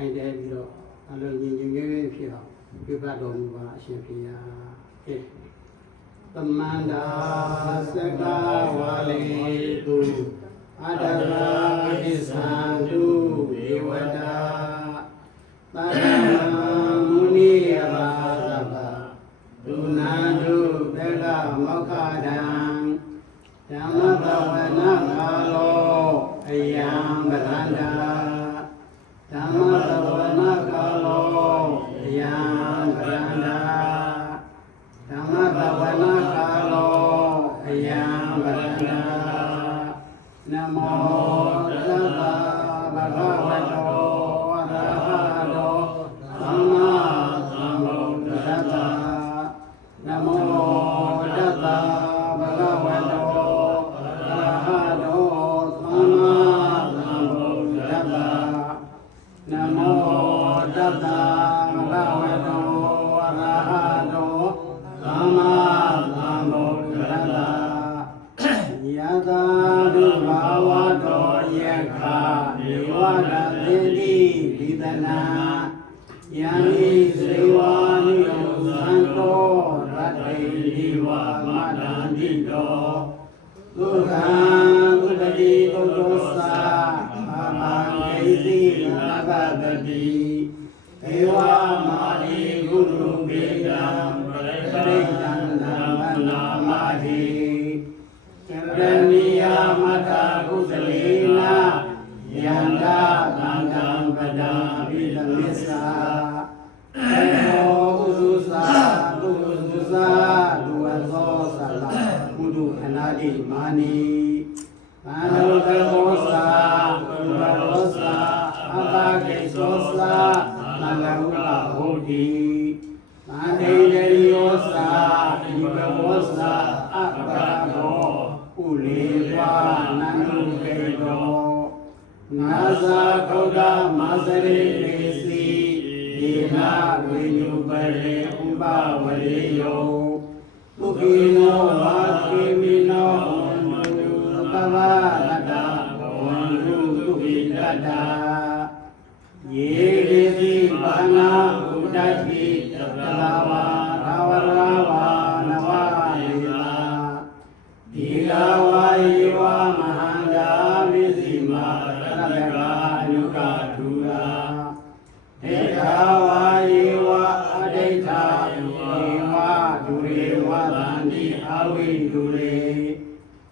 ထိုင်တယ်ပြီးတော့အလုံးညီညီငယ်ငယ်ဖြစ်အောင်ပြပတ်တော်မူပါအရှင်ဖေယကဲသမန္တာစကဝါလေတုအတ္တရာပိသံတုဒေဝတာသာရမုနိယဘာသဗ္ဗဒုနာတုတကမောက္ခဒံဓမ္မဘဝနာကာလောအယံဗရန္တာဓမ္မဘဝနာကာလောအယံဗရန္တာဓမ္မဘဝနာကာလောအယံဗရန္တာနမောတတ္တဗဂဝတောအရဟတောသမ္မာသမ္ဗုဒ္ဓတ္တနမောတတ္တဗဂဝတောအရဟတောသမ္မာသမ္ဗုဒ္ဓတ္တနမောတတ္တဗဂဝတောအရဟတောသမ္မာသမ္ဗုဒ္ဓတ္တယသာဒုဘာဝတောယက္ခဒေဝတာသေတိဒိသနာယံဤစေဝာနိယုသံတောရတ္တိဒီဝမတံတိတောသုခံသုတတိသုတ္တောသာအာမံယေတိနာဂတတိဧဝမာတိဂုရုဘေကံပရိတံဓမ္မနာမဟိကရဏီယမထာကုသလေနာယန္တာသံဃံပဒံဘိသမစ္စာသောကုသုစာကုသုစာဒုဝသောသလကုတုအနာတိမာနိဘာလုတမောစာကုရရောစာအပကိသောစာသံဃုလဟောတိမာနိတေယောစာဒီဘဝစာအပရောဥလေဝါနန္ဒုကေတောနာဇာခောဒမာစရိနေစီယေနာဝိညုပရေဥပဝရေယောပုခိနောဘာကိမိနောဝန္တုသဗ္ဗလတ္တဝန္တုသုခိတတ္တယေတိတိဘာနာဥဒ္ဒတိတတလာဝါရာဝရာဝါနဝယေလာဒီဃဝါယေဝမဟန္တာမိစီမာရတကအယုကဒူရာဒေဃဝါယေဝအဒိဋ္ဌာယေဝဒူရေဝသန္တိအဝိဒူရေ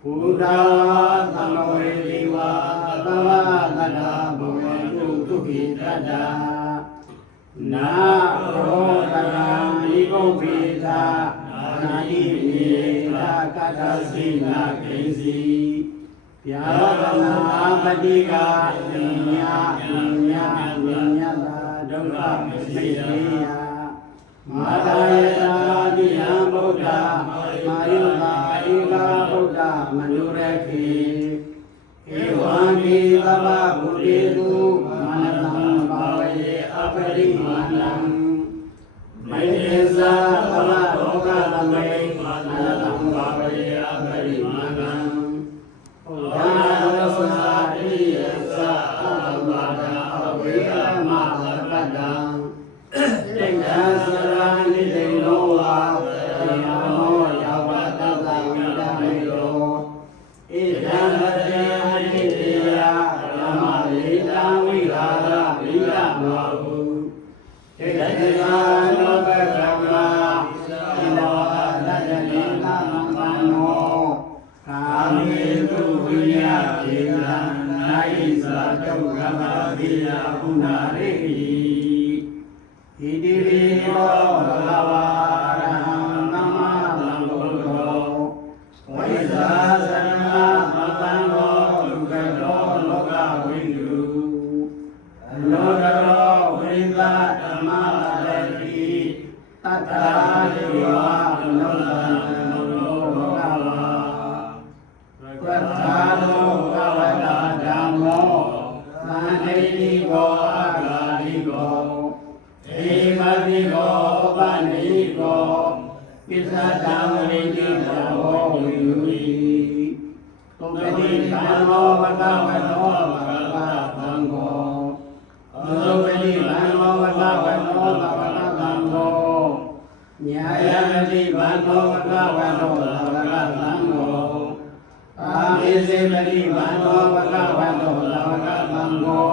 ဘုဒ္ဓဝါသမဝေတိဝါသဗ္ဗတတ္တဘဝတုသုခိတတ္တနာရောတကံဤပုပ္ပိတာနာတိမြေလာကတ္တစိနာကိစီဗျာဒနာပတိကာပညာပညာပညာတာဒုက္ခမရှိသေးယမာတာယတာတိယံဗုဒ္ဓမာယုကာဧကဗုဒ္ဓမနုရခေဧဝံကိသဗ္ဗဗုတေတုမနတံဘာဝေအပရိမာဏံမေတ္တာသဗ္ဗလောကသမေမနတံဘာဝေအပရိမာဏံဘုရားသောသာတိယသအတ္တမတာအဝေယမသတ္တံတိဋ္ဌာစရာနိတိလောဝါတေယမောယဝတ္တသဝိဒမေတောဣဒံမတေအနိတေယဓမ္မလေတံဝိဟာရဝိရမောဟုဣဒံလောကကမ္မာဣနောအတ္တနိသမ္ပန္နောကာမေတုဝိယေနံနာဣဇာတုကမ္မာဝိယပုဏ္ဏရေဣတိရိယောဘဂဝါရဟံသမ္မာသမ္ဗုဒ္ဓောဝိဇာသနာမတံသောလူကတောလောကဝိန္ဒုအလောကရောဝိသဓမ္မရတိတတ္ထာဒေဝလောကံလောကဝါပတ္ထာလောကဝတ္တဓမ္မောသန္တိတိကောအာဂါတိကောဧမတိကောပဏိကောကိစ္စတံဝိတိသောဝိယုတိသုပတိကံမောဘဂဝတောဘဂဝသံဃောသုပတိ တိဗံမောဝကဝတောသဝကသံဃောညာယမတိဗံမောဝကဝတောသဝကသံဃောအာမေစေပတိဗံမောဝကဝတောသဝကသံဃော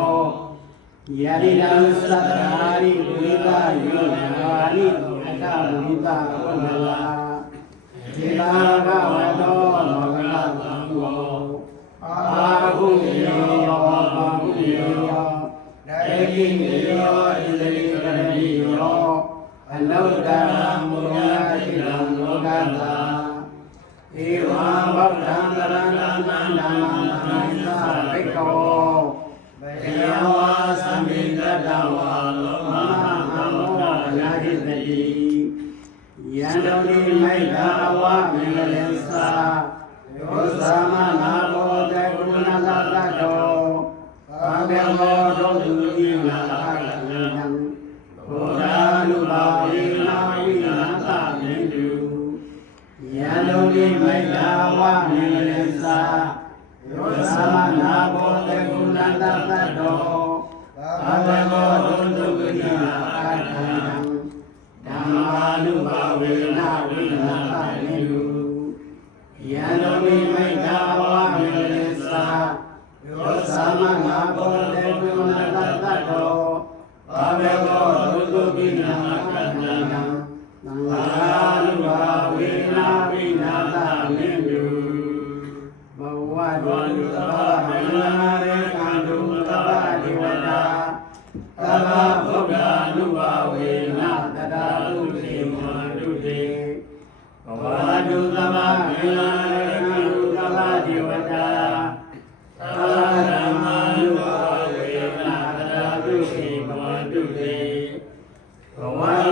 ယရိတံသတ္တာရိဝိသယောနာရိအတဝိသဝနလာဒေသာကဝတောသဝကသံဃောအာဟုယောအာဟုယောဒေကိယောဣန္ဒြိကရိယောအနုတ္တရမုရတိရံလောကတာဧဝံဗုဒ္ဓံတရဏံနန္ဒနာမန္တဘိက္ခောဘေယဝါသမိတတဝါလောမဟံမောယာတိတိယံတောတိမိတ်တာဝမင်္ဂလင်္စာယောသမနာဘောတေကုဏသတ္တောဘာဘေမောဒုတုတိနာအကလံဘုရားလူပါဝိနာဝိနာသမေတုယံတောတိမိတ်တာဝမင်္ဂလင်္စာယောသမနာဘောတေကုဏသတ္တောဘာဘေမောဒုတုတိနာအကလံဓမ္မာနုဘာဝေနဝိနာသမေတုယံတောတိမိတ်တာဝမင်္ဂလင်္စာယောသမနာဘောတေကုဏသတ္တောဘာဘေမောဒုတုတိနာအကလံသံဃာနုဘာဝေနဝိနာသမေတုဘဝတုသဗ္ဗမင်္ဂလာရေကံတုသဗ္ဗဒေဝတာသဗ္ဗဗုဒ္ဓ ानु ဘာဝေနတတာတုတိမတုတိဘဝတုသဗ္ဗမင်္ဂလာရေကံတုသဗ္ဗဒေဝတာသဗ္ဗဓမ္မာ ानु ဘာဝေနတတာတုတိမတုတိဘဝ